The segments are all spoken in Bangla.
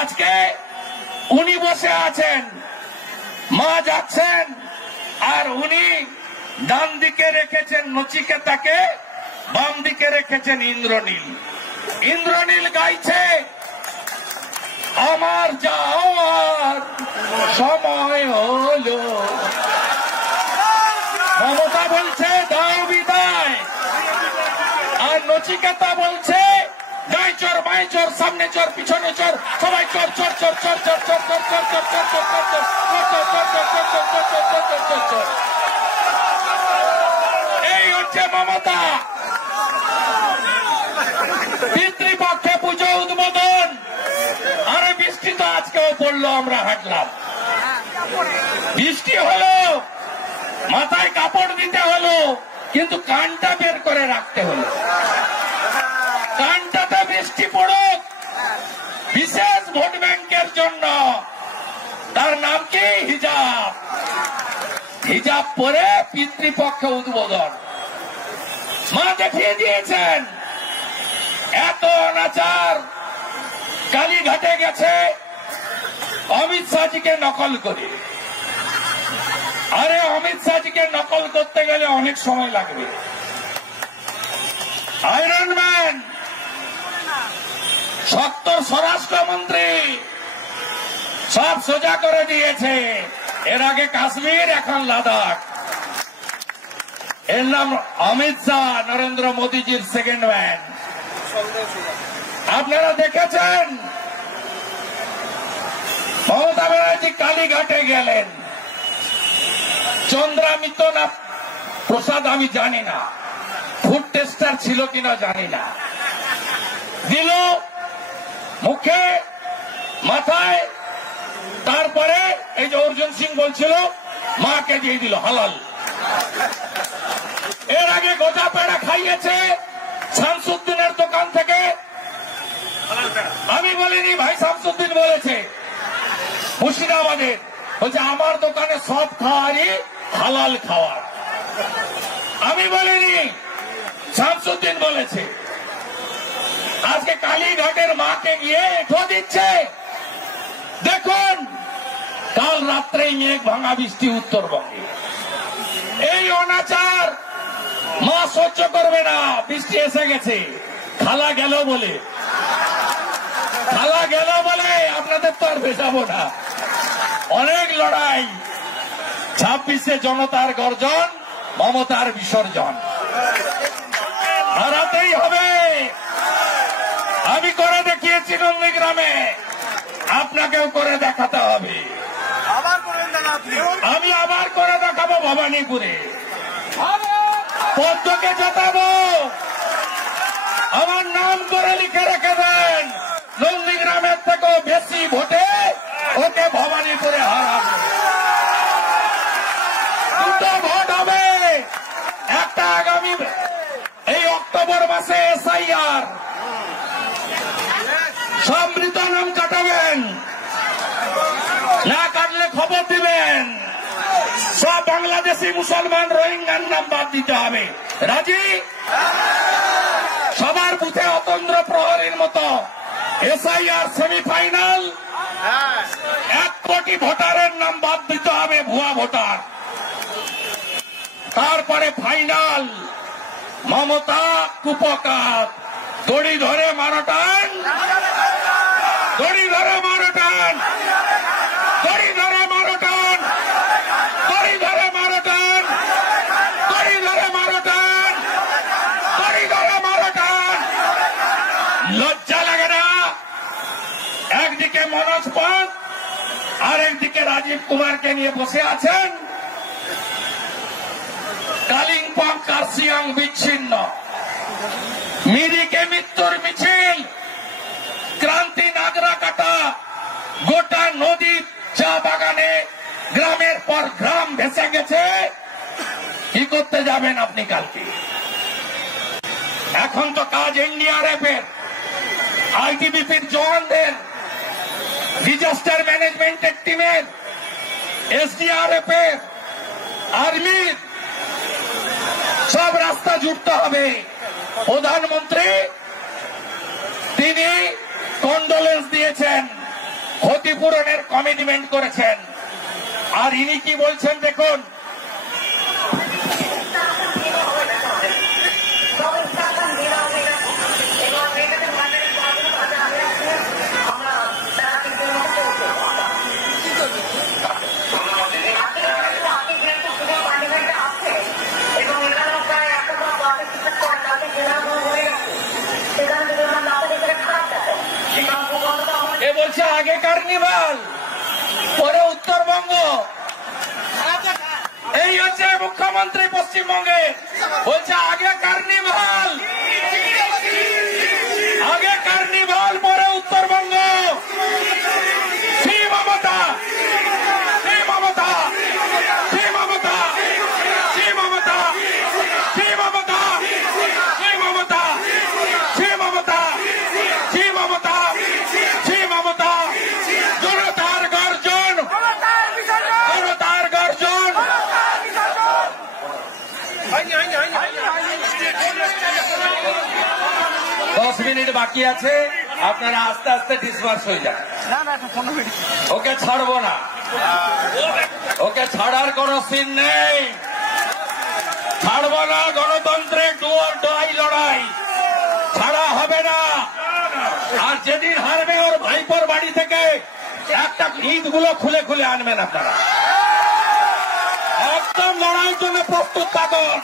আজকে উনি বসে আছেন, মা যাচ্ছেন, আর উনি ডান দিকে রেখেছেন নচিকেতাকে, বাম দিকে রেখেছেন ইন্দ্রনীল। ইন্দ্রনীল গাইছে আমার যাওয়ার সময় হলো, মমতা বলছে দাও বিদায়, আর নচিকেতা বলছে গাই চর বাই চর সামনে চর পিছনে চর সবাই চর চর চর চর চর চর চর চর চর চর চর চর চর চর চর চর। এই হচ্ছে মমতা। পিতৃপক্ষে পুজো উদ্বোধন, আরে বৃষ্টি তো আজকেও পড়লো, আমরা হাঁটলাম, বৃষ্টি হলো, মাথায় কাপড় দিতে হলো, কিন্তু কানটা বের করে রাখতে হলো। কানটাতে বৃষ্টি পড়ুক বিশেষ ভোট ব্যাংকের জন্য, তার নাম কি হিজাব। হিজাব পরে পিতৃপক্ষে উদ্বোধন। মা দেখিয়ে দিয়েছেন এত অনাচার কালীঘাটে গেছে অমিত শাহজিকে নকল করে। আরে অমিত শাহজিকে নকল করতে গেলে অনেক সময় লাগবে। আয়রন ম্যান শক্ত স্বরাষ্ট্রমন্ত্রী সব সোজা করে দিয়েছে। এর আগে কাশ্মীর, এখন লাদাখ। এর নাম অমিত শাহ, নরেন্দ্র মোদীজির সেকেন্ড ম্যান। আপনারা দেখেছেন মমতা ব্যানার্জি কালীঘাটে গেলেন, চন্দ্রামিত না প্রসাদ আমি জানি না, ফুড টেস্টার ছিল কিনা জানি না, দিল মুখে মাথায়, তারপরে এই যে অর্জুন সিং বলছিল মাকে দিয়ে দিল হালাল। এর আগে গোটা পেড়া খাইয়েছে শামসুদ্দিনের দোকান থেকে। আমি বলিনি, ভাই শামসুদ্দিন বলেছে মুর্শিদাবাদের, বলছে আমার দোকানে সব খাওয়ারই হালাল খাওয়ার। আমি বলিনি, শামসুদ্দিন বলেছে। আজকে কালীঘাটের মাকে গিয়ে এঁঠো দিচ্ছে। দেখুন কাল রাত্রেই মেঘ ভাঙা বৃষ্টি উত্তরবঙ্গে। এই অনাচার মা সহ্য করবে না। বৃষ্টি এসে গেছে, খালা গেল বলে, খালা গেল বলে আপনাদের তো আর ভেজাবো না। অনেক লড়াই, 26-এ জনতার গর্জন, মমতার বিসর্জন হারাতেই হবে। আমি করে দেখিয়েছি নন্দীগ্রামে, আপনাকেও করে দেখাতে হবে। আমি আবার করে দেখাবো ভবানীপুরে। পদ্মকে জেতাবো, আমার নাম করে লিখে রেখে দেন। নন্দীগ্রামের থেকেও বেশি ভোটে ওকে ভবানীপুরে হারাবো। দুটো ভোট হবে, একটা আগামী এই অক্টোবর মাসে এসআইআর, সব মৃত নাম কাটাবেন, না কাটলে খবর দিবেন। সব বাংলাদেশি মুসলমান রোহিঙ্গার নাম বাদ দিতে হবে। রাজি? সবার বুথে অতন্ত্র প্রহরীর মতো এসআইআর সেমিফাইনাল, 1 কোটি ভোটারের নাম বাদ দিতে হবে, ভুয়া ভোটার। তারপরে ফাইনাল, মমতা কুপকাত, দড়ি ধরে মারো টান, দড়ি ধরে মারো টান, দড়ি ধরে মারো টান, দড়ি ধরে মারো টান, দড়ি ধরে মারো টান, দড়ি ধরে মারো টান। লজ্জা লাগে না? একদিকে মনোজ পন্থ আর একদিকে রাজীব কুমারকে নিয়ে বসে আছেন। কালিম্পং কার্শিয়াং বিচ্ছিন্ন, মিরিকে মৃত্যুর মিছিল, ক্রান্তি নাগরাকাটা, গোটা নদী চা বাগানে গ্রামের পর গ্রাম ভেসে গেছে। কি করতে যাবেন আপনি কালকে? এখন তো কাজ এনডিআরএফ এর, আইটিবিপির জওয়ানদের, ডিজাস্টার ম্যানেজমেন্টের টিমের, এসডিআরএফ এর, আর্মির, সব রাস্তা জুড়তে হবে। প্রধানমন্ত্রী তিনি কন্ডোলেন্স দিয়েছেন ক্ষতিপূরণের কমিটমেন্ট করেছেন। আর ইনি কি বলছেন দেখুন, এ বলছে আগে কার্নিভাল পরে উত্তরবঙ্গ। এই হচ্ছে মুখ্যমন্ত্রী পশ্চিমবঙ্গে, বলছে আগে কার্নিভাল, আগে কার্নিভাল পরে উত্তরবঙ্গ। শ্রী মমতা, শ্রী মমতা, শ্রী মমতা, শ্রী মমতা, শ্রী মমতা, শ্রী মমতা, শ্রী মমতা, শ্রী মমতা, শ্রী মমতা। জনতার গর্জন, জনতার গর্জন। 10 মিনিট বাকি আছে, আপনারা আস্তে আস্তে ডিসপার্স হয়ে যান। ওকে ছাড়বো না, ওকে ছাড়ার কোন সিন নেই, ছাড়বো না। গণতন্ত্রের ডু অর ডাই লড়াই, ছাড়া হবে না। আর যেদিন হারবে ওর ভাইপোর বাড়ি থেকে একটা ঈদ গুলো খুলে খুলে আনবেন আপনারা। একদম লড়াইয়ের জন্য প্রস্তুত থাকুন।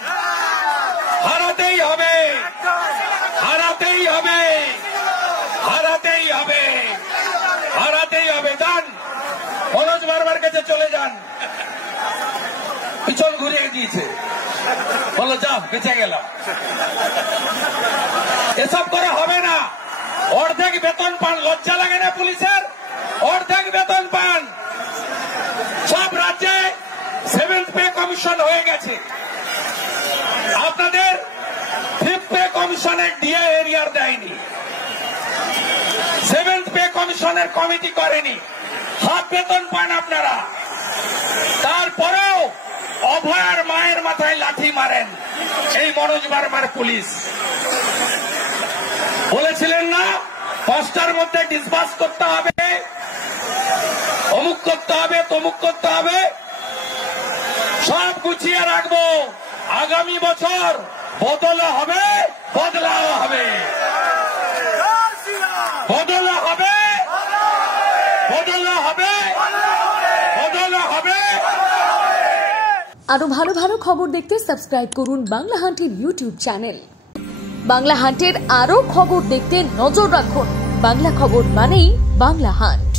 হারাতেই হবে, হারাতেই হবে, হারাতেই হবে, হারাতেই হবে। যান, মনোজ বারবার কাছে চলে যান। পিছন ঘুরিয়ে দিয়েছে, বলো যা বেঁচে গেলাম। এসব করে হবে না। অর্ধেক বেতন পান, লজ্জা লাগে না পুলিশের? অর্ধেক বেতন পান। সব রাজ্যে 7th পে কমিশন হয়ে গেছে, আপনাদের 5th পে কমিশনের ডিএ এরিয়ার দেয়নি, 7th পে কমিশনের কমিটি করেনি, হাফ বেতন পান আপনারা। তারপরেও অভয়ার মায়ের মাথায় লাঠি মারেন এই মনোজ বার্মার পুলিশ। বলেছিলেন না 5টার মধ্যে ডিসবার্স করতে হবে, অমুক করতে হবে, তমুক করতে হবে। সব গুছিয়ে রাখবো। আগামী বছর বদলা হবে, বদলাও হবে, বদলা হবে, বদলা হবে, বদলা হবে। আরো ভালো ভালো খবর দেখতে সাবস্ক্রাইব করুন বাংলা হান্টের ইউটিউব চ্যানেল। বাংলা হান্টের আরো খবর দেখতে নজর রাখুন। বাংলা খবর মানেই বাংলা হান্ট।